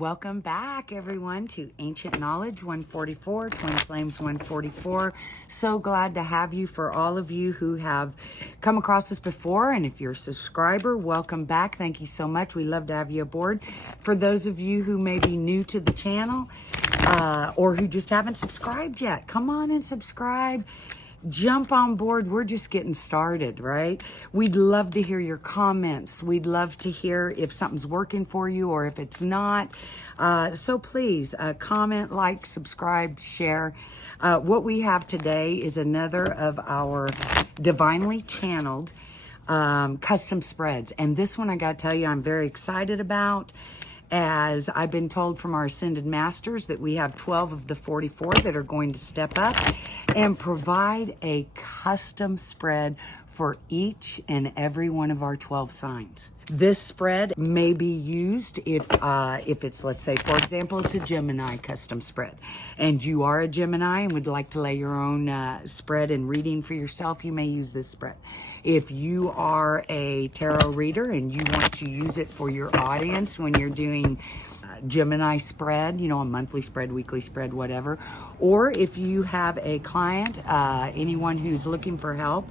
Welcome back, everyone, to Ancient Knowledge 144, Twin Flames 144. So glad to have you. For all of you who have come across us before, and if you're a subscriber, welcome back. Thank you so much. We love to have you aboard. For those of you who may be new to the channel or who just haven't subscribed yet, come on and subscribe. Jump on board. We're just getting started, right? We'd love to hear your comments. We'd love to hear if something's working for you or if it's not. So please comment, like, subscribe, share. What we have today is another of our divinely channeled custom spreads. And this one, I got to tell you, I'm very excited about. As I've been told from our Ascended Masters that we have 12 of the 44 that are going to step up and provide a custom spread for each and every one of our 12 signs. This spread may be used if it's, let's say, for example, it's a Gemini custom spread, and you are a Gemini and would like to lay your own spread and reading for yourself, you may use this spread. If you are a tarot reader and you want to use it for your audience when you're doing Gemini spread, you know, a monthly spread, weekly spread, whatever, or if you have a client, anyone who's looking for help,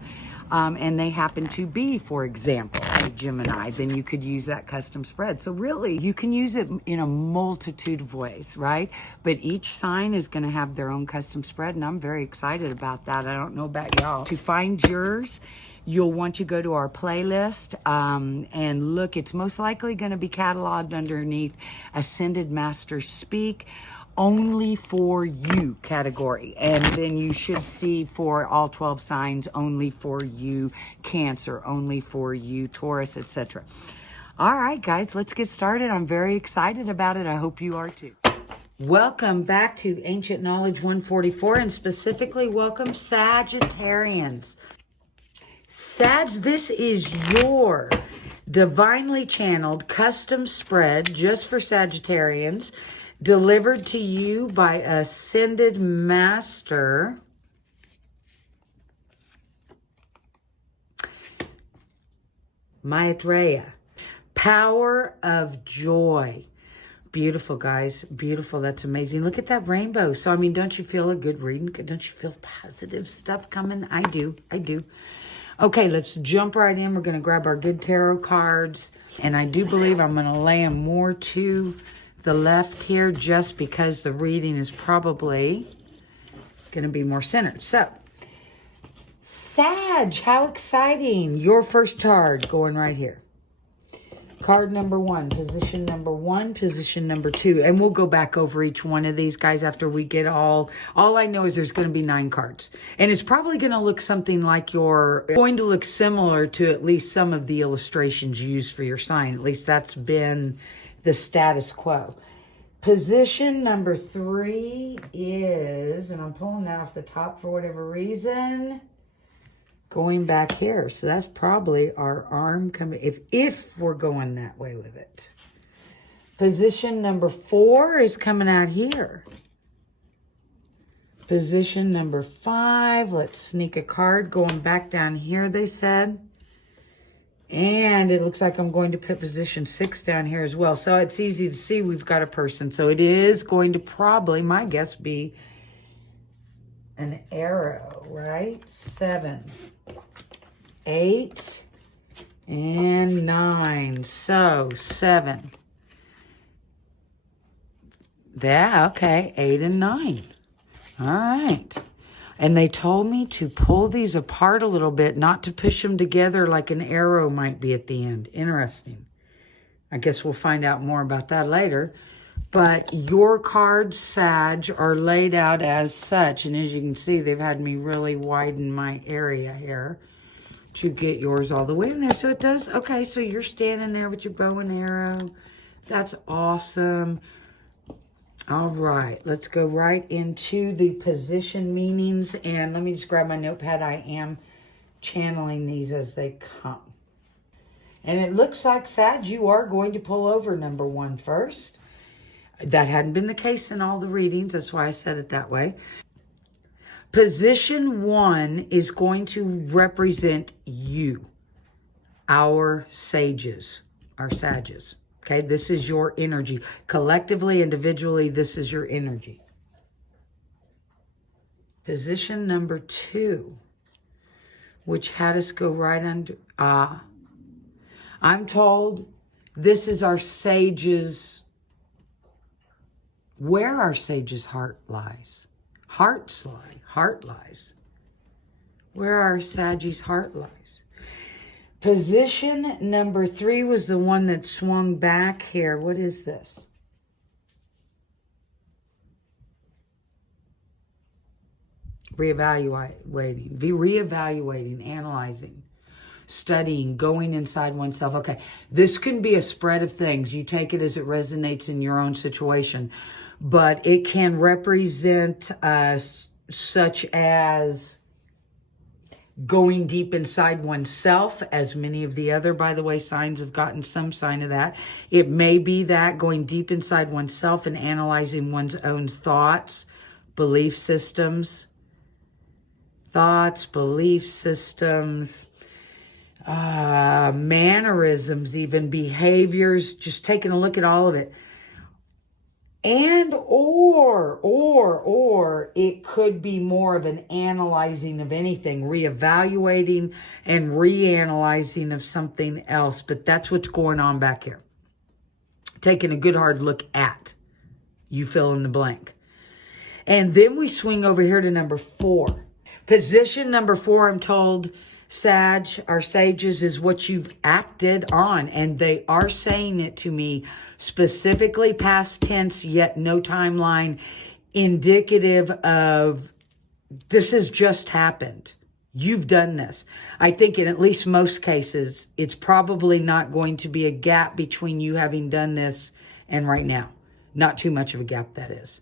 and they happen to be, for example, a Gemini, then you could use that custom spread. So really, you can use it in a multitude of ways, right? But each sign is going to have their own custom spread, and I'm very excited about that. I don't know about y'all. To find yours, you'll want to go to our playlist and look. It's most likely going to be cataloged underneath Ascended Masters Speak, Only4U category. And then you should see for all 12 signs, Only4U Cancer, Only4U Taurus, etc. All right, guys, let's get started. I'm very excited about it. I hope you are too. Welcome back to Ancient Knowledge 144, and specifically welcome Sagittarians. Sag, this is your divinely channeled custom spread just for Sagittarians, delivered to you by Ascended Master Maitraya. Power of joy. Beautiful, guys. Beautiful. That's amazing. Look at that rainbow. So, I mean, don't you feel a good reading? Don't you feel positive stuff coming? I do. I do. Okay, let's jump right in. We're going to grab our good tarot cards. And I do believe I'm going to lay them more to the left here just because the reading is probably going to be more centered. So, Sag, how exciting. Your first card going right here. Card number 1, position number 1, position number 2. And we'll go back over each one of these, guys, after we get all I know is there's going to be 9 cards. And it's probably going to look something like going to look similar to at least some of the illustrations you use for your sign. At least that's been the status quo. Position number 3 is, and I'm pulling that off the top for whatever reason, going back here. So that's probably our arm coming, if we're going that way with it. Position number 4 is coming out here. Position number 5, let's sneak a card going back down here, they said. And it looks like I'm going to put position 6 down here as well. So it's easy to see we've got a person. So it is going to probably, my guess, be an arrow, right? 7, 8, and 9. So 7. Yeah, okay. 8 and 9. All right. And they told me to pull these apart a little bit, not to push them together like an arrow might be at the end. Interesting. I guess we'll find out more about that later. But your cards, Sag, are laid out as such. And as you can see, they've had me really widen my area here to get yours all the way in there. So it does. Okay, so you're standing there with your bow and arrow. That's awesome. All right, let's go right into the position meanings. And let me just grab my notepad. I am channeling these as they come. And it looks like, Sag, you are going to pull over number 1 first. That hadn't been the case in all the readings. That's why I said it that way. Position 1 is going to represent you, our sages, our sages. Okay, this is your energy. Collectively, individually, this is your energy. Position number 2, which had us go right under. I'm told this is our sage's, where our sage's heart lies. Heart lies. Where our Sagittarius heart lies. Position number 3 was the one that swung back here. What is this? Reevaluating, analyzing, studying, going inside oneself. Okay, this can be a spread of things. You take it as it resonates in your own situation. But it can represent such as going deep inside oneself, as many of the other, by the way, signs have gotten some sign of that. It may be that going deep inside oneself and analyzing one's own thoughts, belief systems, mannerisms, even behaviors, just taking a look at all of it. And or it could be more of an analyzing of anything, reevaluating and reanalyzing of something else. But that's what's going on back here. Taking a good hard look at. You fill in the blank. And then we swing over here to number 4. Position number 4, I'm told, Sag, our sages, is what you've acted on. And they are saying it to me specifically past tense, yet no timeline, indicative of this has just happened. You've done this. I think in at least most cases, it's probably not going to be a gap between you having done this and right now. Not too much of a gap, that is.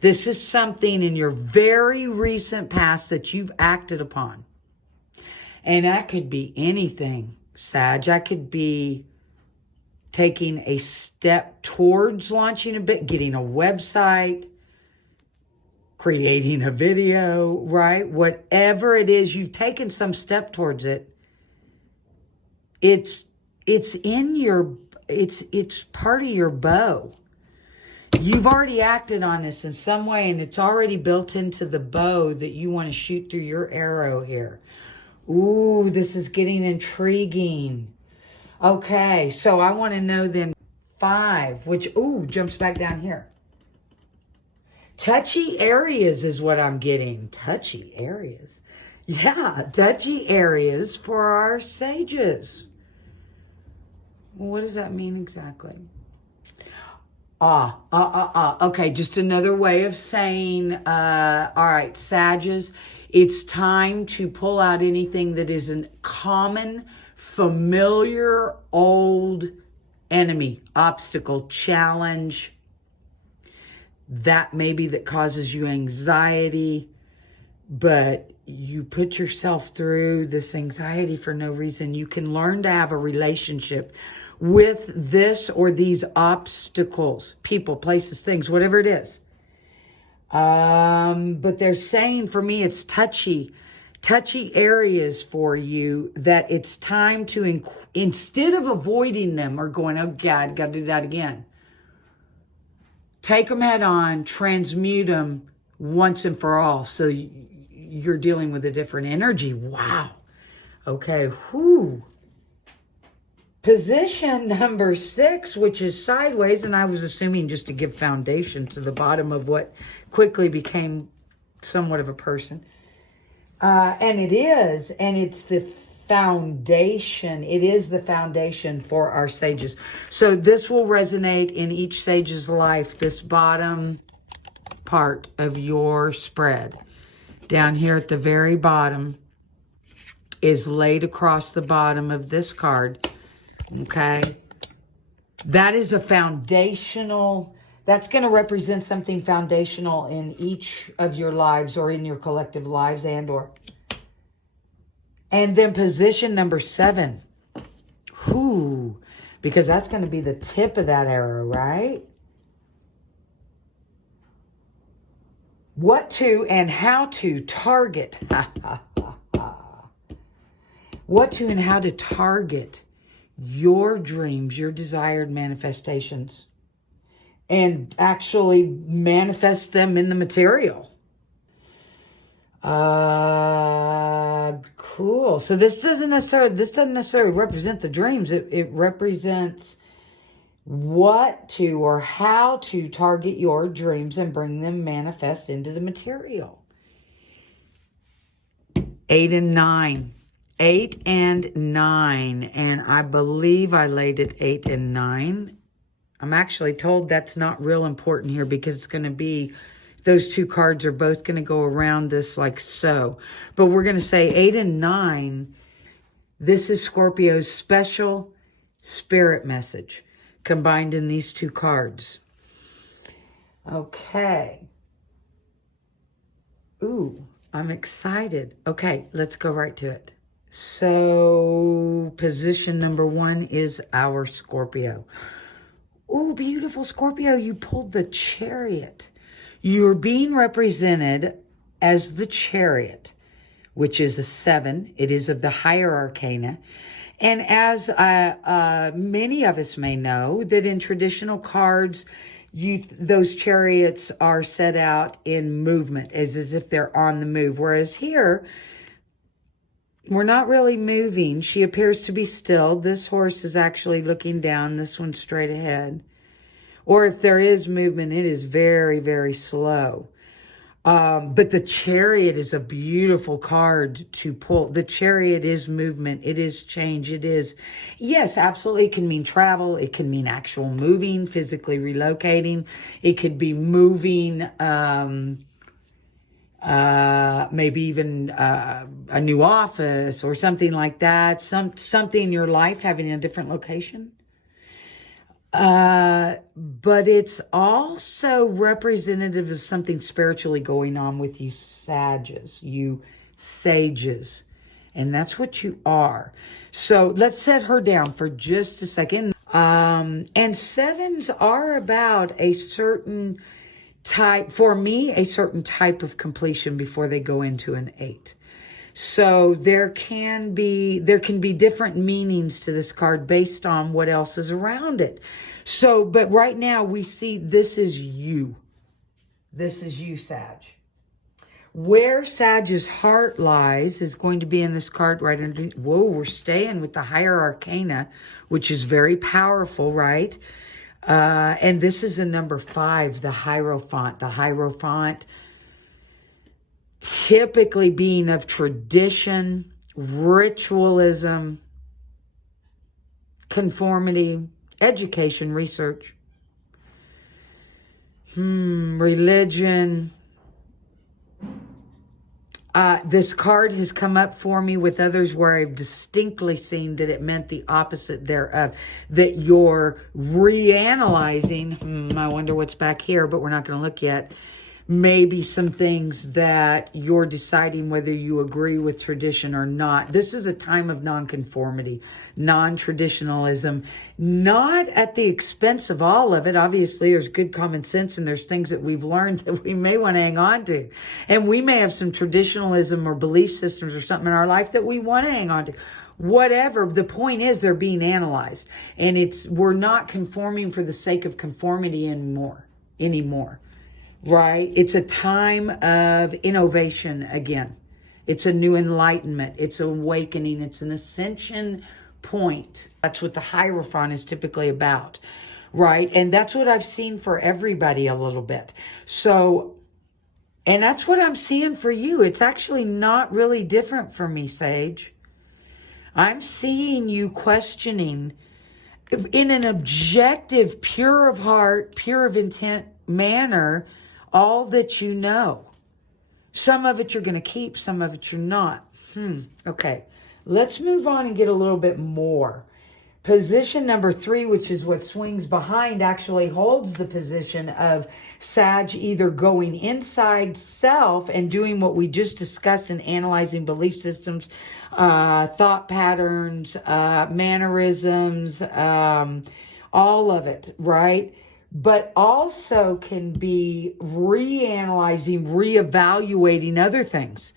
This is something in your very recent past that you've acted upon. And that could be anything, Sag. That could be taking a step towards launching a bit, getting a website, creating a video, right? Whatever it is, you've taken some step towards it. It's in your, it's part of your bow. You've already acted on this in some way, and it's already built into the bow that you want to shoot through your arrow here. Ooh, this is getting intriguing. Okay, so I want to know then 5, which, ooh, jumps back down here. Touchy areas is what I'm getting. Touchy areas. Yeah, touchy areas for our sages. What does that mean exactly? Okay, just another way of saying, all right, Sages, it's time to pull out anything that is a common, familiar, old enemy, obstacle, challenge, that maybe that causes you anxiety, but you put yourself through this anxiety for no reason. You can learn to have a relationship with this or these obstacles, people, places, things, whatever it is. But they're saying for me, it's touchy areas for you that it's time to, instead of avoiding them or going, oh God, got to do that again. Take them head on, transmute them once and for all. So you're dealing with a different energy. Wow. Okay. Whew. Position number 6, which is sideways, and I was assuming just to give foundation to the bottom of what quickly became somewhat of a person. And it is, and it's the foundation. It is the foundation for our sages. So this will resonate in each sage's life, this bottom part of your spread. Down here at the very bottom is laid across the bottom of this card. Okay, that is a foundational, that's going to represent something foundational in each of your lives or in your collective lives and then position number 7. Whew, because that's going to be the tip of that arrow, right? What to and how to target. What to and how to target your dreams, your desired manifestations, and actually manifest them in the material. Cool. So this doesn't necessarily represent the dreams. It represents what to or how to target your dreams and bring them manifest into the material. 8 and 9. 8 and 9. And I believe I laid it 8 and 9. I'm actually told that's not real important here because it's going to be, those two cards are both going to go around this like so. But we're going to say 8 and 9. This is Scorpio's special spirit message combined in these two cards. Okay. Ooh, I'm excited. Okay, let's go right to it. So, position number 1 is our Scorpio. Ooh, beautiful Scorpio, you pulled the Chariot. You're being represented as the Chariot, which is a 7. It is of the higher arcana. And as many of us may know, that in traditional cards, those chariots are set out in movement, as if they're on the move. Whereas here, we're not really moving. She appears to be still. This horse is actually looking down. This one's straight ahead. Or if there is movement, it is very, very slow. But the Chariot is a beautiful card to pull. The Chariot is movement. It is change. It is, yes, absolutely. It can mean travel. It can mean actual moving, physically relocating. It could be moving, maybe even a new office or something like that. Something in your life having a different location. But it's also representative of something spiritually going on with you sages, you sages. And that's what you are. So let's set her down for just a second. And 7s are about a certain type, for me, a certain type of completion before they go into an 8. So there can be different meanings to this card based on what else is around it. So, but right now we see this is you. This is you, Sag. Where Sag's heart lies is going to be in this card right underneath. Whoa, we're staying with the higher arcana, which is very powerful, right? And this is a number 5, the Hierophant. The Hierophant typically being of tradition, ritualism, conformity, education, research, religion. This card has come up for me with others where I've distinctly seen that it meant the opposite thereof, that you're reanalyzing, I wonder what's back here, but we're not going to look yet. Maybe some things that you're deciding whether you agree with tradition or not. This is a time of nonconformity, non-traditionalism, not at the expense of all of it. Obviously, there's good common sense and there's things that we've learned that we may want to hang on to. And we may have some traditionalism or belief systems or something in our life that we want to hang on to. Whatever, the point is they're being analyzed. And we're not conforming for the sake of conformity anymore. Right? It's a time of innovation again. It's a new enlightenment. It's awakening. It's an ascension point. That's what the Hierophant is typically about. Right? And that's what I've seen for everybody a little bit. So, and that's what I'm seeing for you. It's actually not really different for me, Sage. I'm seeing you questioning in an objective, pure of heart, pure of intent manner, all that you know. Some of it you're going to keep, some of it you're not. Okay, let's move on and get a little bit more. Position number 3, which is what swings behind, actually holds the position of Sag either going inside self and doing what we just discussed in analyzing belief systems, thought patterns, mannerisms, all of it, right? But also can be reanalyzing, reevaluating other things.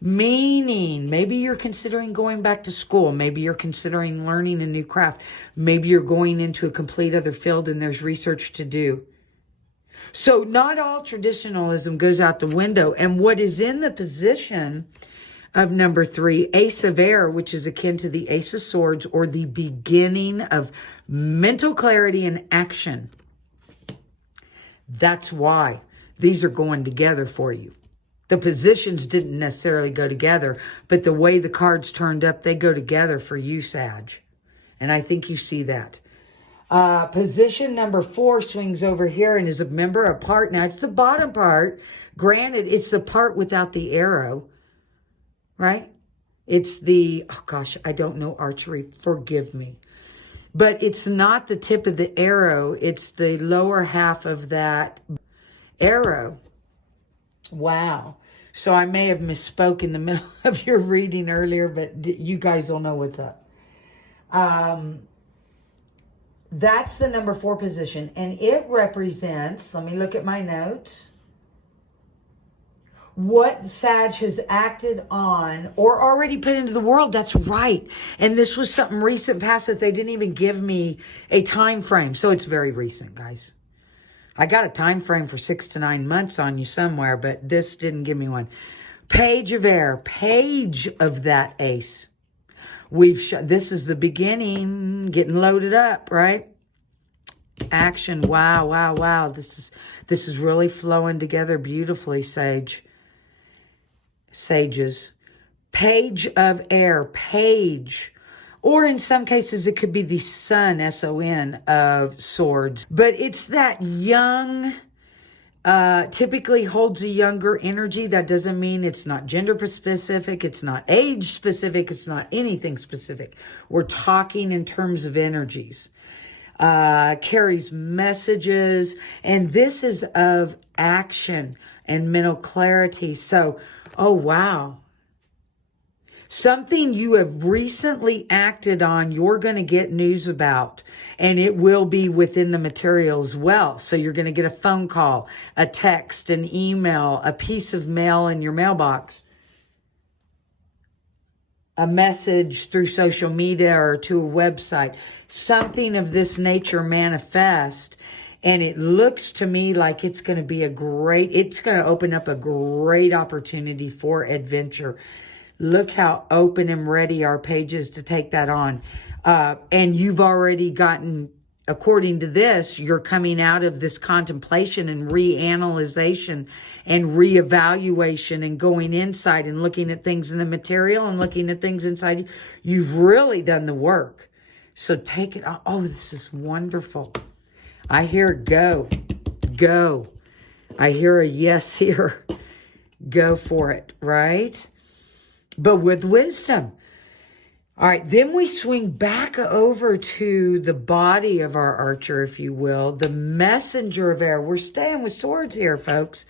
Meaning, maybe you're considering going back to school. Maybe you're considering learning a new craft. Maybe you're going into a complete other field and there's research to do. So not all traditionalism goes out the window. And what is in the position of number 3, Ace of Air, which is akin to the Ace of Swords, or the beginning of mental clarity and action. That's why these are going together for you. The positions didn't necessarily go together, but the way the cards turned up, they go together for you, Sag. And I think you see that. Position number 4 swings over here and is a member apart. Now, it's the bottom part. Granted, it's the part without the arrow, right? It's the, oh gosh, I don't know archery. Forgive me. But it's not the tip of the arrow. It's the lower half of that arrow. Wow. So I may have misspoke in the middle of your reading earlier, but you guys will know what's up. That's the number 4 position. And it represents, let me look at my notes, what Sag has acted on or already put into the world. That's right. And this was something recent past that they didn't even give me a time frame. So it's very recent, guys. I got a time frame for 6 to 9 months on you somewhere, but this didn't give me one. Page of Air, page of that ace. This is the beginning, getting loaded up, right? Action. Wow, wow, wow. This is really flowing together beautifully, sages. Page of Air, page. Or in some cases, it could be the Sun, S-O-N, of Swords. But it's that young, typically holds a younger energy. That doesn't mean it's not gender specific. It's not age specific. It's not anything specific. We're talking in terms of energies. Carries messages. And this is of action and mental clarity. So, oh, wow. Something you have recently acted on, you're going to get news about. And it will be within the material as well. So you're going to get a phone call, a text, an email, a piece of mail in your mailbox, a message through social media or to a website. Something of this nature manifest. And it looks to me like it's going to be it's going to open up a great opportunity for adventure. Look how open and ready our page is to take that on. And you've already gotten, according to this, you're coming out of this contemplation and reanalyzation and reevaluation and going inside and looking at things in the material and looking at things inside you. You've really done the work. So take it on. Oh, this is wonderful. I hear go. Go. I hear a yes here. Go for it, right? But with wisdom. All right, then we swing back over to the body of our archer, if you will. The messenger of air. We're staying with swords here, folks.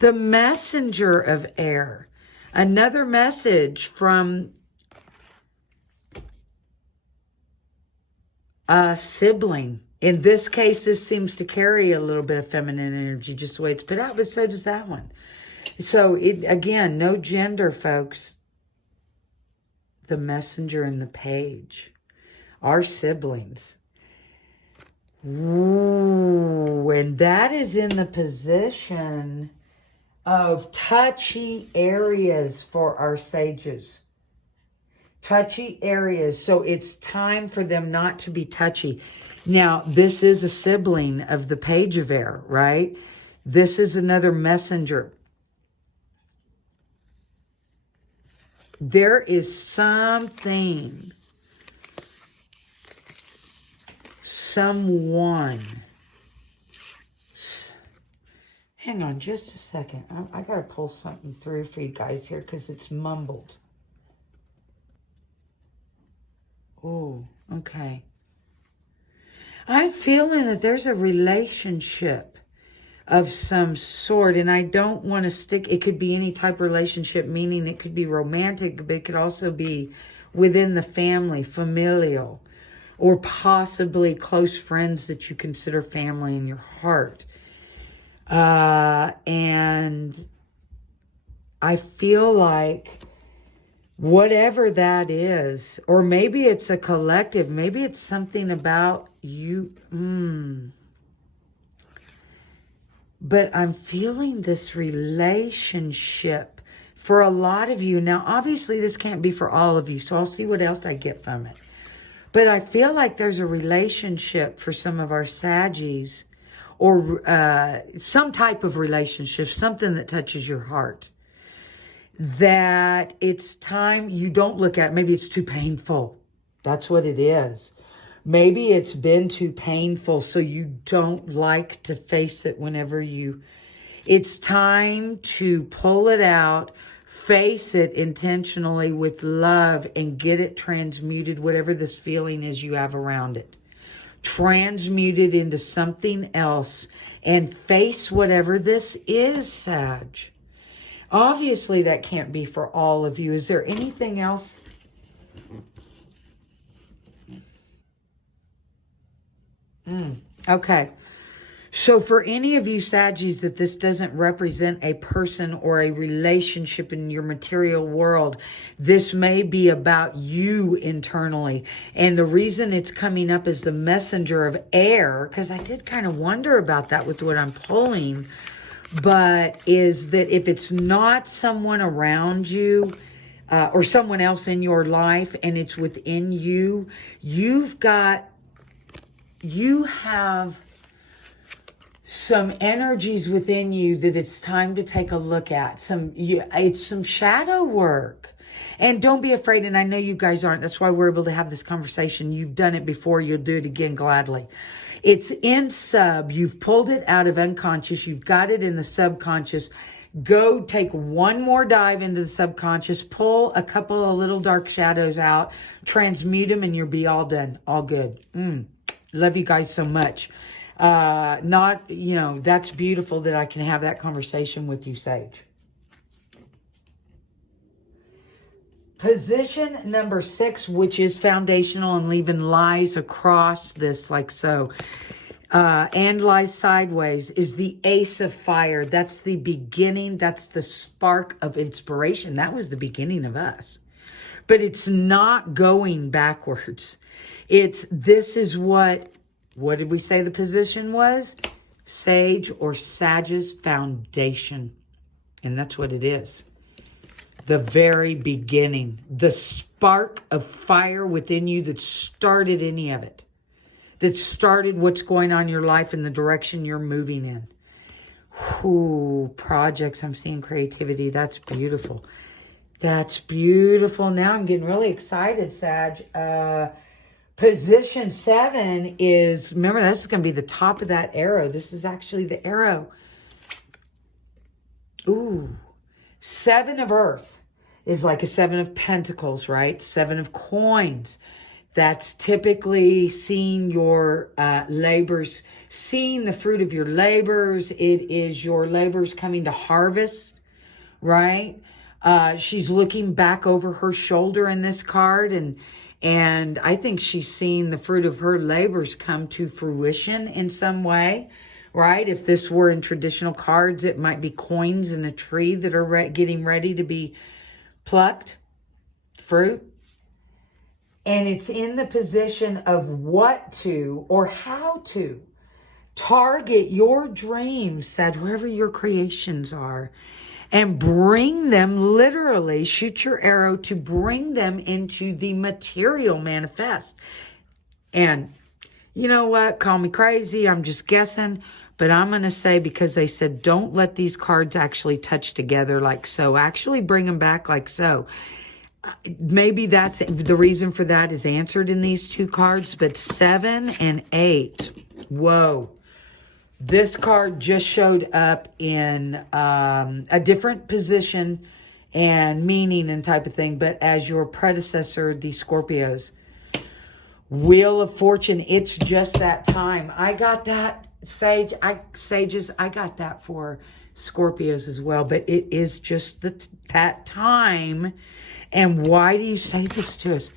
The messenger of air. Another message from a sibling. In this case, this seems to carry a little bit of feminine energy, just the way it's put out, but so does that one. So, again, no gender, folks. The messenger and the page. Our siblings. Ooh, and that is in the position of touchy areas for our sages. Touchy areas. So it's time for them not to be touchy. Now, this is a sibling of the page of air, right? This is another messenger. There is something, someone. Hang on just a second. I got to pull something through for you guys here because it's mumbled. Oh, okay. I'm feeling that there's a relationship of some sort, and I don't want to stick, it could be any type of relationship, meaning it could be romantic, but it could also be within the family, familial, or possibly close friends that you consider family in your heart. And I feel like Whatever that is. Or maybe it's a collective. Maybe it's something about you. But I'm feeling this relationship for a lot of you. Now, obviously, this can't be for all of you, so I'll see what else I get from it. But I feel like there's a relationship for some of our Saggies, or some type of relationship, something that touches your heart. That it's time you don't look at. Maybe it's too painful. That's what it is. Maybe it's been too painful, so you don't like to face it whenever you... It's time to pull it out, face it intentionally with love, and get it transmuted, whatever this feeling is you have around it. Transmute it into something else and face whatever this is, Sag. Obviously, that can't be for all of you. Is there anything else? Okay. So for any of you Saggies that this doesn't represent a person or a relationship in your material world, this may be about you internally. And the reason it's coming up as the messenger of air, because I did kind of wonder about that with what I'm pulling, but is that if it's not someone around you or someone else in your life and it's within you, you have some energies within you that it's time to take a look at. It's some shadow work. And don't be afraid, and I know you guys aren't. That's why we're able to have this conversation. You've done it before. You'll do it again gladly. It's in sub. You've pulled it out of unconscious. You've got it in the subconscious. Go take one more dive into the subconscious. Pull a couple of little dark shadows out. Transmute them, and you'll be all done. All good. Love you guys so much. That's beautiful that I can have that conversation with you, Sage. Position number 6, which is foundational and leaving lies across this like so, and lies sideways, is the Ace of Fire. That's the beginning. That's the spark of inspiration. That was the beginning of us. But it's not going backwards. This is what did we say the position was? Sage or Sage's foundation. And that's what it is. The very beginning. The spark of fire within you that started any of it. That started what's going on in your life and the direction you're moving in. Ooh, projects. I'm seeing creativity. That's beautiful. That's beautiful. Now I'm getting really excited, Sag. Position 7 is, remember, this is going to be the top of that arrow. This is actually the arrow. Ooh. 7 of Earth is like a 7 of Pentacles, right? 7 of Coins. That's typically seeing your labors, seeing the fruit of your labors. It is your labors coming to harvest, right? She's looking back over her shoulder in this card, and I think she's seeing the fruit of her labors come to fruition in some way, right? If this were in traditional cards, it might be coins in a tree that are getting ready to be plucked, fruit. And it's in the position of what to or how to target your dreams, that wherever your creations are, and bring them, literally shoot your arrow to bring them into the material manifest. And you know what? Call me crazy. I'm just guessing. But I'm going to say, because they said, don't let these cards actually touch together like so. Actually bring them back like so. Maybe that's the reason for that is answered in these 2 cards. But 7 and 8. Whoa. This card just showed up in a different position and meaning and type of thing, but as your predecessor, the Scorpios. Wheel of Fortune, it's just that time. I got that, Sages, I got that for Scorpios as well, but it is just that time. And why do you say this to us?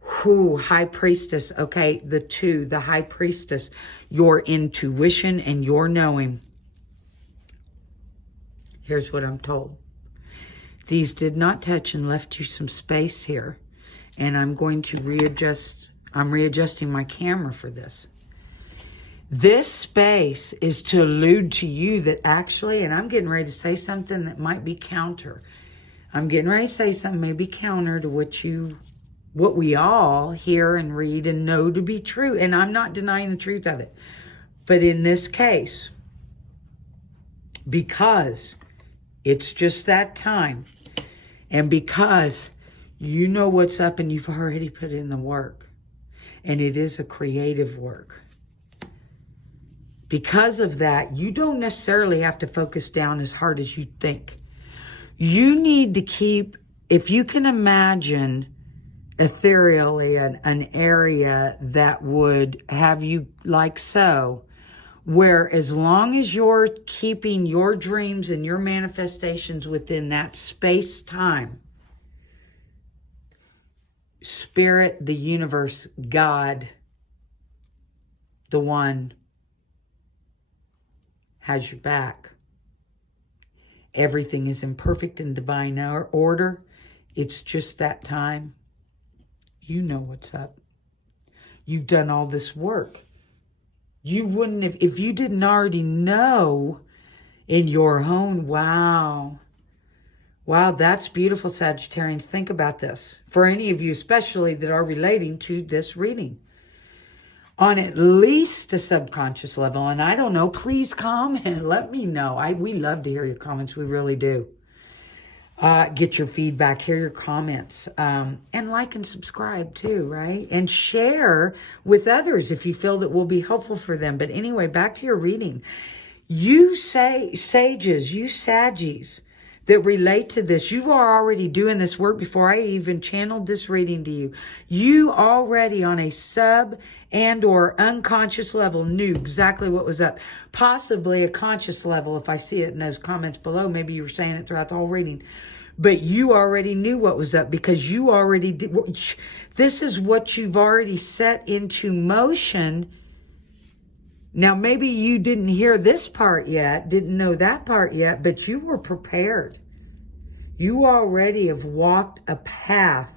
Who? High Priestess. Okay, the 2, the High Priestess. Your intuition and your knowing. Here's what I'm told. These did not touch and left you some space here. And I'm going to readjust. I'm readjusting my camera for this. This space is to allude to you that actually, and I'm getting ready to say something that might be counter. I'm getting ready to say something maybe counter to what we all hear and read and know to be true. And I'm not denying the truth of it. But in this case, because it's just that time, and because you know what's up and you've already put in the work, and it is a creative work. Because of that, you don't necessarily have to focus down as hard as you think. You need to keep, if you can imagine ethereally an area that would have you like so, where as long as you're keeping your dreams and your manifestations within that space-time, Spirit, the universe, God, the one, has your back. Everything is in perfect and divine order. It's just that time. You know what's up. You've done all this work. You wouldn't have, if you didn't already know in your own, wow. Wow, that's beautiful, Sagittarians. Think about this. For any of you, especially that are relating to this reading. On at least a subconscious level, and I don't know, please comment. Let me know. We love to hear your comments. We really do. Get your feedback, hear your comments, and like and subscribe too, right? And share with others if you feel that will be helpful for them. But anyway, back to your reading. You sages, you Saggies that relate to this, you are already doing this work before I even channeled this reading to you. You already on a sub and or unconscious level knew exactly what was up. Possibly a conscious level if I see it in those comments below. Maybe you were saying it throughout the whole reading. But you already knew what was up because you already did. This is what you've already set into motion. Now, maybe you didn't hear this part yet, didn't know that part yet, but you were prepared. You already have walked a path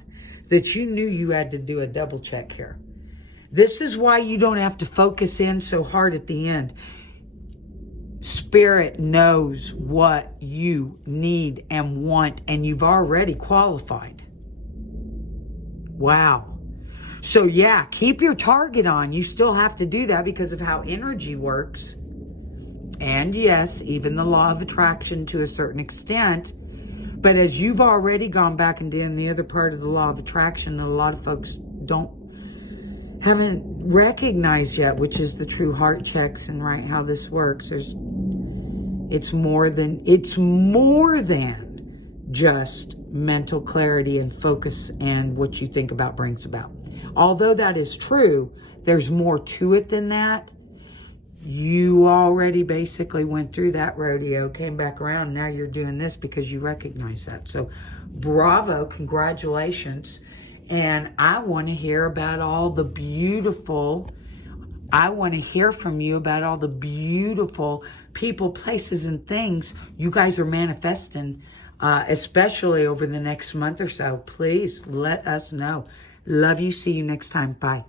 that you knew you had to do a double check here. This is why you don't have to focus in so hard at the end. Spirit knows what you need and want, and you've already qualified. Wow. So yeah, keep your target on. You still have to do that because of how energy works. And yes, even the law of attraction to a certain extent. But as you've already gone back and done the other part of the law of attraction that a lot of folks haven't recognized yet, which is the true heart checks and right how this works. It's more than just mental clarity and focus and what you think about brings about. Although that is true, there's more to it than that. You already basically went through that rodeo, came back around, now you're doing this because you recognize that. So bravo, congratulations. And I want to hear about all the beautiful, I want to hear from you about all the beautiful people, places, and things you guys are manifesting, especially over the next month or so. Please let us know. Love you. See you next time. Bye.